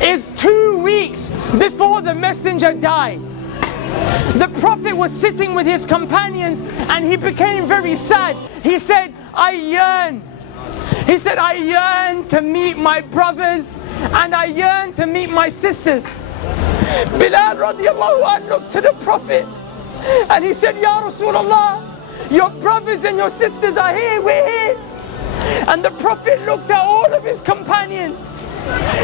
is 2 weeks before the messenger died. The Prophet was sitting with his companions and he became very sad. He said, I yearn to meet my brothers and I yearn to meet my sisters. Bilal radiallahu anh looked to the Prophet and he said, Ya Rasulullah, your brothers and your sisters are here, we're here. And the Prophet looked at all of his companions.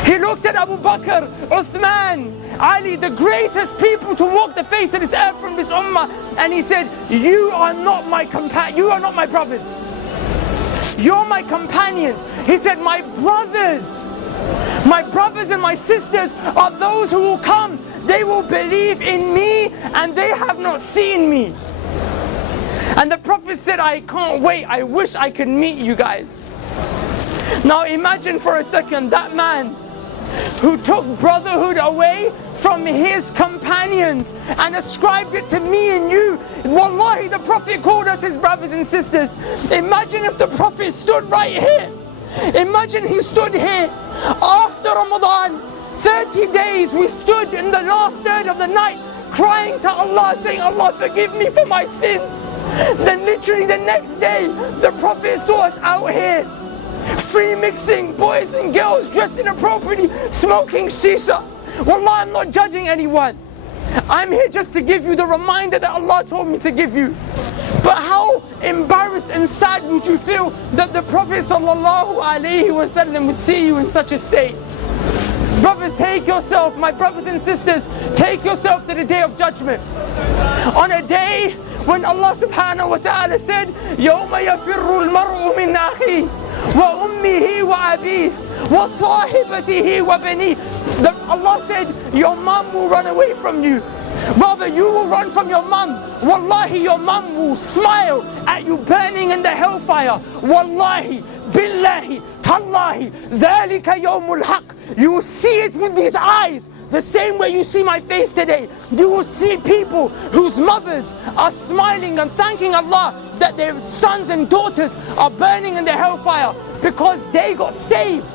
He looked at Abu Bakr, Uthman, Ali, the greatest people to walk the face of this earth from this ummah, and he said, you are not my brothers. You're my companions. He said, my brothers and my sisters are those who will come. They will believe in me and they have not seen me. And the Prophet said, I can't wait. I wish I could meet you guys. Now imagine for a second that man who took brotherhood away from his companions and ascribed it to me and you. Wallahi, the Prophet called us his brothers and sisters. Imagine if the Prophet stood right here. Imagine he stood here after Ramadan, 30 days we stood in the last third of the night crying to Allah, saying, Allah forgive me for my sins. Then literally the next day the Prophet saw us out here free mixing, boys and girls dressed inappropriately, smoking shisha. Wallah, I'm not judging anyone. I'm here just to give you the reminder that Allah told me to give you. But how embarrassed and sad would you feel that the Prophet ﷺ would see you in such a state? Brothers, take yourself, my brothers and sisters, take yourself to the day of judgment. On a day when Allah subhanahu wa ta'ala said, يَوْمَ يَفِرُّ الْمَرْءُ مِنْ أَخِيهِ وَأُمِّهِ وَأَبِيهِ وَصَاحِبَتِهِ وَبَنِيهِ. Allah said, your mum will run away from you. Rather, you will run from your mum. Wallahi, your mum will smile at you burning in the hellfire. Wallahi, billahi, tallahi, dhalika yawmul haq. You will see it with these eyes, the same way you see my face today. You will see people whose mothers are smiling and thanking Allah that their sons and daughters are burning in the hellfire because they got saved.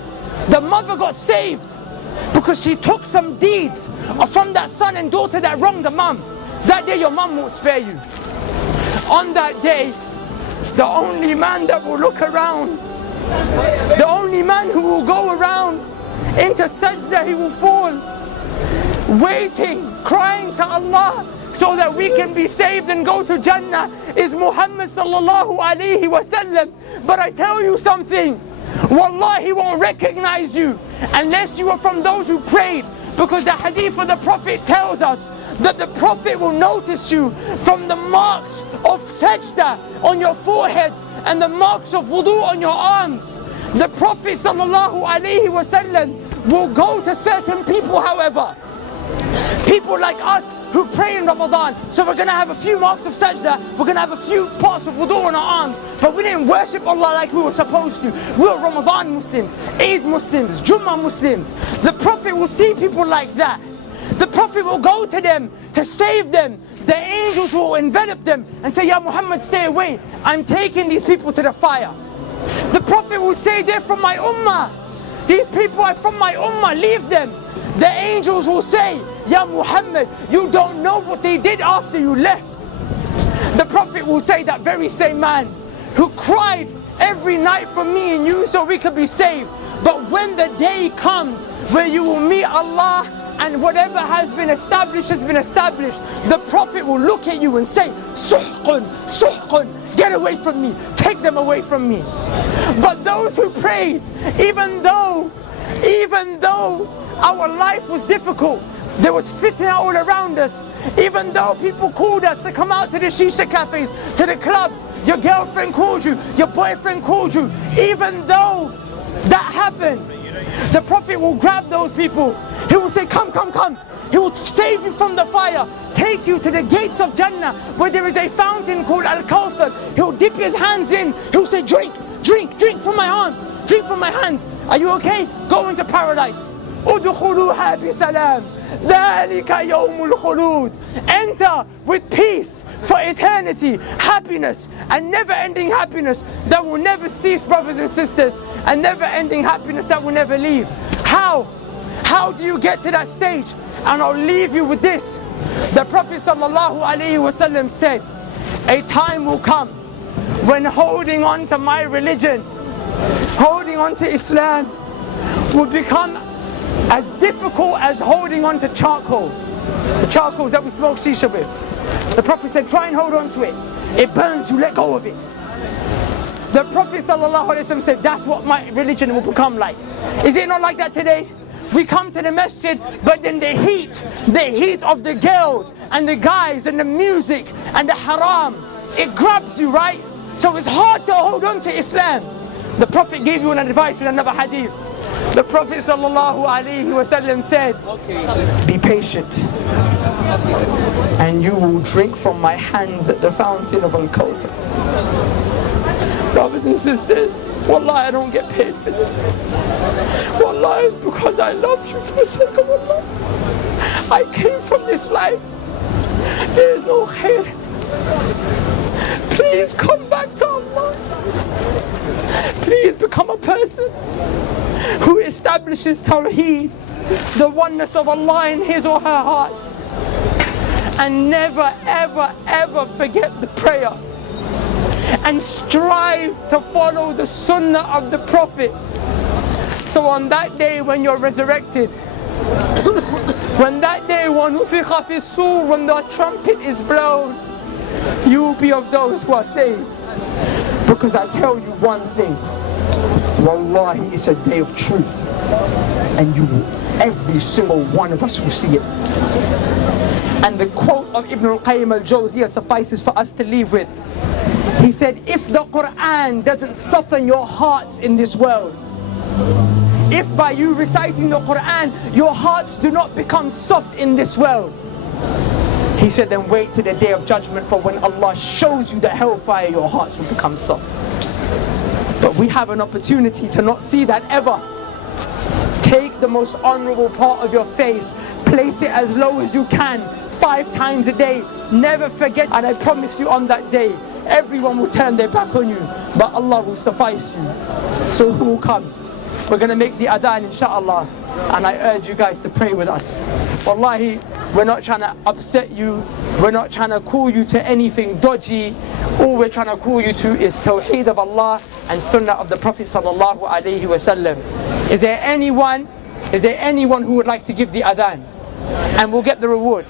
The mother got saved because she took some deeds from that son and daughter that wronged the mum. That day your mum won't spare you. On that day, the only man that will look around, the only man who will go around into sajda, he will fall, waiting, crying to Allah so that we can be saved and go to Jannah, is Muhammad sallallahu alayhi wasallam. But I tell you something, Wallah, he won't recognize you unless you are from those who prayed. Because the hadith of the Prophet tells us that the Prophet will notice you from the marks of sajda on your foreheads and the marks of wudu on your arms. The Prophet sallallahu alayhi wasallam will go to certain people, however, people like us who pray in Ramadan. So we're going to have a few marks of sajda, we're going to have a few parts of wudu on our arms, but we didn't worship Allah like we were supposed to. We were Ramadan Muslims, Eid Muslims, Jummah Muslims. The Prophet will see people like that. The Prophet will go to them to save them. The angels will envelop them and say, Ya Muhammad, stay away. I'm taking these people to the fire. The Prophet will say, they're from my ummah. These people are from my ummah, leave them. The angels will say, Ya Muhammad, you don't know what they did after you left. The Prophet will say, that very same man who cried every night for me and you so we could be saved. But when the day comes where you will meet Allah and whatever has been established has been established, the Prophet will look at you and say, Suhqun, Suhqun, get away from me, take them away from me. But those who prayed, even though our life was difficult, there was fitna all around us, even though people called us to come out to the shisha cafes, to the clubs, your girlfriend called you, your boyfriend called you, even though that happened, the Prophet will grab those people. He will say, come, come, come. He will save you from the fire, take you to the gates of Jannah where there is a fountain called Al-Kawthar. He will dip his hands in. He will say, drink, drink, drink from my hands, drink from my hands. Are you okay? Go into paradise. Udkhuluha bisalam. Dhalika yawmul khulud. Enter with peace for eternity, happiness, and never-ending happiness that will never cease, brothers and sisters, and never-ending happiness that will never leave. How How do you get to that stage? And I'll leave you with this. The Prophet ﷺ said, a time will come when holding on to my religion, holding on to Islam, will become as difficult as holding on to charcoal. The charcoals that we smoke shisha with. The Prophet said, try and hold on to it. It burns you, let go of it. The Prophet ﷺ said, that's what my religion will become like. Is it not like that today? We come to the masjid, but then the heat of the girls and the guys and the music and the haram, it grabs you, right? So it's hard to hold on to Islam. The Prophet gave you an advice in another hadith. The Prophet ﷺ said, be patient, and you will drink from my hands at the fountain of Al-Kawthar. Brothers and sisters, wallahi, I don't get paid for this. Wallahi, it's because I love you for the sake of Allah. I came from this life. There is no khair. Please come back to Allah. Please become a person who establishes Tawheed, the oneness of Allah in his or her heart. And never, ever, ever forget the prayer. And strive to follow the sunnah of the Prophet. So on that day when you're resurrected, when that day when the trumpet is blown, you will be of those who are saved. Because I tell you one thing, wallahi, it's a day of truth, and every single one of us will see it. And the quote of Ibn al-Qayyim al-Jawziyah suffices for us to leave with. He said, if the Quran doesn't soften your hearts in this world, if by you reciting the Quran your hearts do not become soft in this world, he said, then wait to the day of judgment, for when Allah shows you the hellfire, your hearts will become soft. But we have an opportunity to not see that ever. Take the most honorable part of your face, place it as low as you can, 5 times a day. Never forget, and I promise you on that day, everyone will turn their back on you, but Allah will suffice you. So who will come? We're going to make the adhan, inshallah, and I urge you guys to pray with us. Wallahi, we're not trying to upset you, we're not trying to call you to anything dodgy. All we're trying to call you to is Tawheed of Allah and Sunnah of the Prophet sallallahu alaihi wasallam. Is there anyone who would like to give the adhan? And we'll get the reward.